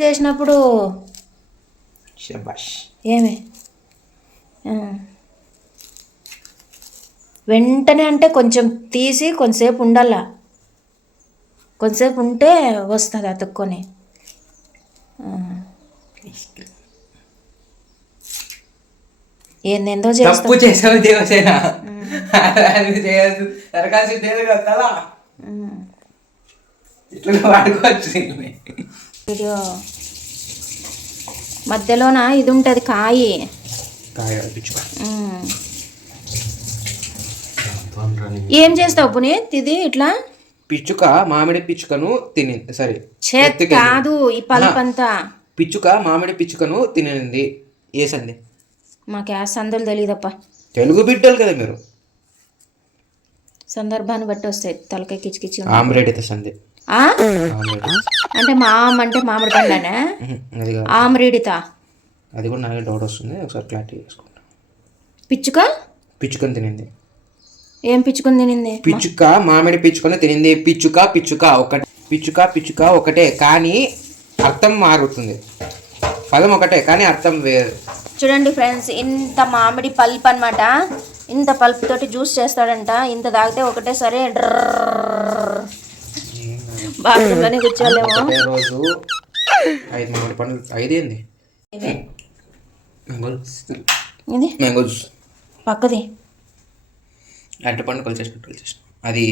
చేసినప్పుడు శబాష్. ఏమి వెంటనే అంటే కొంచెం తీసి కొంతసేపు ఉండాల, కొంతసేపు ఉంటే వస్తుంది అతుక్కొని. ఏందేందో తప్పు చేసావు దేవసేన, చేయదు జరగాల్సింది కదా, ఇట్లా వాడుకోవచ్చు. వీడియో మధ్యలోన ఇది ఉంటుంది కాయ ఏం చేస్తావు పునీత్? ఇది ఇట్లా పిచ్చుక మామిడి పిచ్చుకను తినింది. సరే కాదు, ఈ పల్పంతా పిచ్చుక మామిడి పిచ్చుకను తినింది. ఏ సంది? మాకు ఆ సందులు తెలియదప్ప. తెలుగు బిడ్డలు కదా మీరు, సందర్భాన్ని బట్టి వస్తాయి. తలకాయ కిచికిచి ఆమ్రేడ్ సంది. అంటే మామిడి పండునే ఆమ్రేడిత. అది కూడా నాకు డౌట్ వస్తుంది, ఒకసారి క్లారిటీ చేసుకుంటా. పిచ్చుకను తినింది. ఏం పిచ్చుకొని తినింది? పిచ్చుక మామిడి పిచ్చుకొని తినింది. పిచ్చుక ఒకటే కానీ అర్థం మారుతుంది. పదం ఒకటే కానీ అర్థం వేరు. చూడండి ఫ్రెండ్స్, ఇంత మామిడి పల్ప్ అనమాట. ఇంత పల్ప్ తోటి జ్యూస్ చేస్తాడంట. ఇంత తాగితే ఒకటే సరే బాత్రూంలోనే కూర్చోలేము. రోజు 5 మామిడి పండ్లు, 5 ఏంది మ్యాంగో జ్యూస్ పక్కది అరటి పండు కలిసేసిన అది.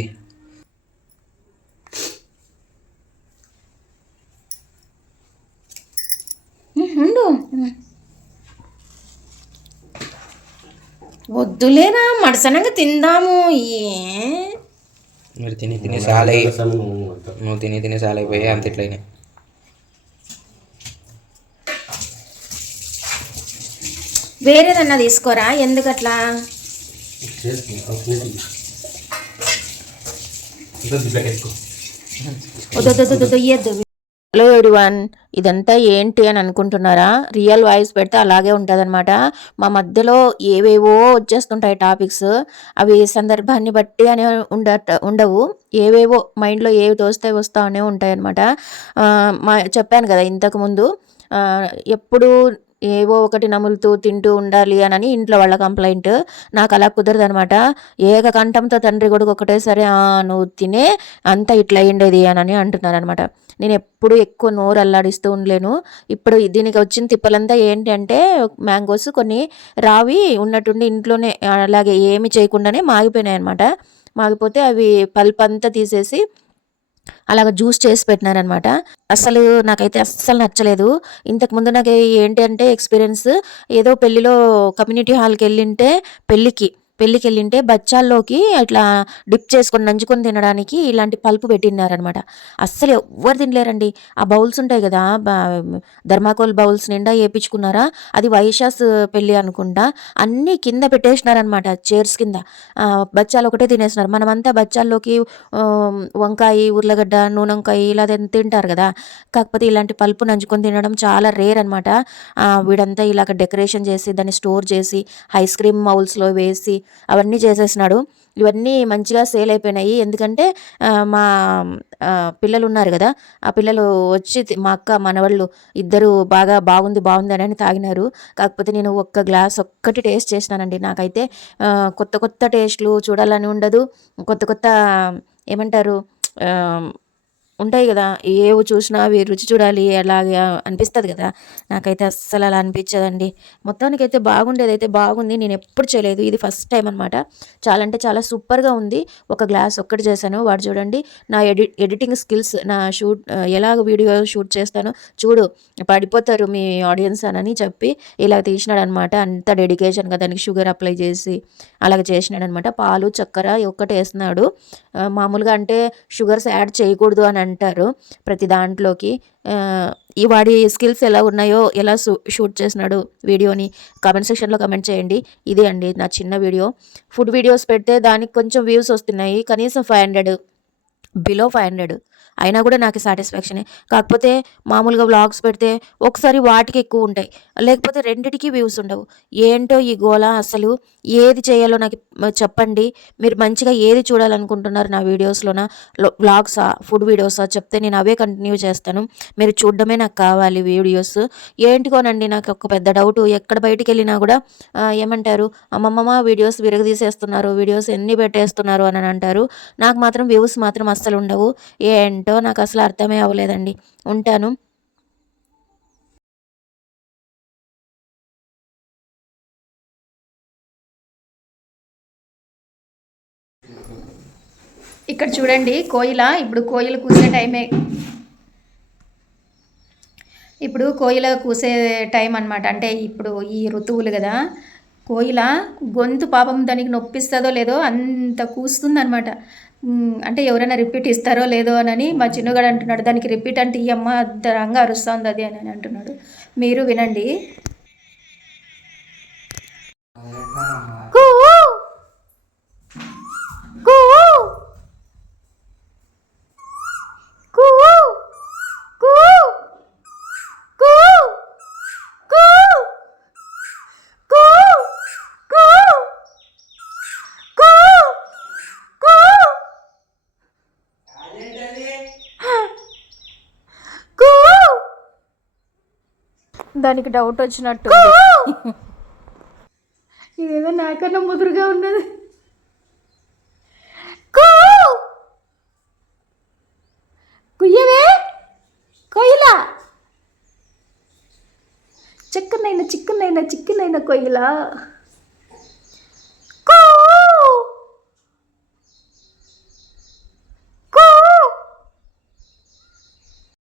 వద్దులేరా, మడసనంగా తిందాము. మీరు తిని సాలై, నువ్వు తిని సాలైపోయి అంత ఇట్లయినా. వేరేదన్నా తీసుకోరా, ఎందుకట్లా? హలో ఎవ్రీవన్, ఇదంతా ఏంటి అని అనుకుంటున్నారా? రియల్ వాయిస్ పెడితే అలాగే ఉంటుందన్నమాట. మా మధ్యలో ఏవేవో వచ్చేస్తుంటాయి టాపిక్స్. అవి సందర్భాన్ని బట్టి అని ఉండవు. ఏవేవో మైండ్లో ఏవి తోస్తే వస్తానే ఉంటాయి అన్నమాట. చెప్పాను కదా ఇంతకుముందు, ఎప్పుడు ఏవో ఒకటి నములుతూ తింటూ ఉండాలి అని ఇంట్లో వాళ్ళ కంప్లైంట్. నాకు అలా కుదరదనమాట. ఏకకంఠంతో తండ్రి కొడుకు ఒకటేసరి నువ్వు తినే అంతా ఇట్లా అయ్యిండేది అని అంటున్నారు అనమాట. నేను ఎప్పుడు ఎక్కువ నోరు అల్లాడిస్తూ ఉండలేను. ఇప్పుడు దీనికి వచ్చిన తిప్పలంతా ఏంటి అంటే, మ్యాంగోస్ కొన్ని రావి ఉన్నట్టుండి ఇంట్లోనే అలాగే ఏమి చేయకుండానే మాగిపోయినాయి అనమాట. మాగిపోతే అవి పల్ప్ అంతా తీసేసి అలాగ జ్యూస్ చేసి పెట్టినారనమాట. అసలు నాకైతే అస్సలు నచ్చలేదు. ఇంతకుముందు నాకు ఏంటి అంటే ఎక్స్పీరియన్స్, ఏదో పెళ్ళిలో కమ్యూనిటీ హాల్కి వెళ్ళింటే పెళ్ళికి వెళ్ళింటే బచ్చాల్లోకి ఇట్లా డిప్ చేసుకొని నంచుకొని తినడానికి ఇలాంటి పల్పు పెట్టినారనమాట. అస్సలు ఎవ్వరు తినలేరండి. ఆ బౌల్స్ ఉంటాయి కదా, ధర్మాకోల్ బౌల్స్ నిండా వేయించుకున్నారా. అది వైశాస్ పెళ్ళి అనుకుంటా. అన్నీ కింద పెట్టేసినారనమాట, చైర్స్ కింద. బచ్చాలు ఒకటే తినేసినారు. మనమంతా బచ్చాల్లోకి వంకాయ, ఉర్లగడ్డ, నూనెంకాయ ఇలా తింటారు కదా. కాకపోతే ఇలాంటి పల్పు నంచుకొని తినడం చాలా రేర్ అనమాట. వీడంతా ఇలాగ డెకరేషన్ చేసి దాన్ని స్టోర్ చేసి ఐస్ క్రీమ్ మౌల్స్లో వేసి అవన్నీ చేసేసినాడు. ఇవన్నీ మంచిగా సేల్ అయిపోయినాయి. ఎందుకంటే మా పిల్లలు ఉన్నారు కదా, ఆ పిల్లలు వచ్చి మా అక్క మనవాళ్ళు ఇద్దరు బాగుంది అని తాగినారు. కాకపోతే నేను ఒక్క గ్లాస్ ఒక్కటి టేస్ట్ చేసినానండి. నాకైతే కొత్త టేస్ట్లు చూడాలని ఉండదు. కొత్త ఏమంటారు ఉంటాయి కదా, ఏవి చూసినా అవి రుచి చూడాలి అలాగే అనిపిస్తుంది కదా. నాకైతే అస్సలు అలా అనిపించదండి. మొత్తానికైతే బాగుండేదైతే బాగుంది. నేను ఎప్పుడు చేయలేదు, ఇది ఫస్ట్ టైం అనమాట. చాలా అంటే చాలా సూపర్గా ఉంది. ఒక గ్లాస్ ఒక్కటి చేశాను. వాడు చూడండి నా ఎడిటింగ్ స్కిల్స్, నా ఎలాగ వీడియో షూట్ చేస్తానో చూడు, పడిపోతారు మీ ఆడియన్స్ అని చెప్పి ఇలా తీసినాడు అనమాట. అంత డెడికేషన్గా దానికి షుగర్ అప్లై చేసి అలాగ చేసినాడు అనమాట. పాలు చక్కెర ఒక్కటి వేస్తున్నాడు. మామూలుగా అంటే షుగర్స్ యాడ్ చేయకూడదు అని అంటారు ప్రతి దాంట్లోకి. ఈ వాడి స్కిల్స్ ఎలా ఉన్నాయో, ఎలా షూట్ చేసినాడు వీడియోని కామెంట్ సెక్షన్లో కమెంట్ చేయండి. ఇదే అండి నా చిన్న వీడియో. ఫుడ్ వీడియోస్ పెడితే దానికి కొంచెం వ్యూస్ వస్తున్నాయి, కనీసం 500, బిలో 500. అయినా కూడా నాకు సాటిస్ఫాక్షనే. కాకపోతే మామూలుగా వ్లాగ్స్ పెడితే ఒకసారి వాటికి ఎక్కువ ఉంటాయి, లేకపోతే రెండిటికి వ్యూస్ ఉండవు. ఏంటో ఈ గోల అసలు. ఏది చేయాలో నాకు చెప్పండి. మీరు మంచిగా ఏది చూడాలనుకుంటున్నారు నా వీడియోస్లోనా, వ్లాగ్సా, ఫుడ్ వీడియోసా చెప్తే నేను అవే కంటిన్యూ చేస్తాను. మీరు చూడడమే నాకు కావాలి వీడియోస్. ఏంటికోనండి నాకు ఒక పెద్ద డౌటు. ఎక్కడ బయటికి వెళ్ళినా కూడా ఏమంటారు, అమ్మమ్మ వీడియోస్ విరగదీసేస్తున్నారు, వీడియోస్ ఎన్ని పెట్టేస్తున్నారు అని అంటారు. నాకు మాత్రం వ్యూస్ మాత్రం అస్సలు ఉండవు. ఏంటో నాకు అసలు అర్థమే అవ్వలేదండి. ఉంటాను. ఇక్కడ చూడండి కోయిల, ఇప్పుడు కోయిల కూసే టైమే. ఇప్పుడు కోయిల కూసే టైం అనమాట. అంటే ఇప్పుడు ఈ ఋతువులు కదా. కోయిల గొంతు పాపం దానికి నొప్పిస్తుందో లేదో అంత కూస్తుందనమాట. అంటే ఎవరైనా రిపీట్ ఇస్తారో లేదో అని మా చిన్నగాడు అంటున్నాడు. దానికి రిపీట్ అంటే ఈ అమ్మ రంగా అరుస్తుంది అది అని అంటున్నాడు. మీరు వినండి. దానికి డౌట్ వచ్చినట్టు ఇదేదో నాకన్నా ముదురుగా ఉన్నది. కుయ్యవే కొయ్యలా, చిక్కనైనా చిక్కనైనా చిక్కనైనా కొయ్యలా.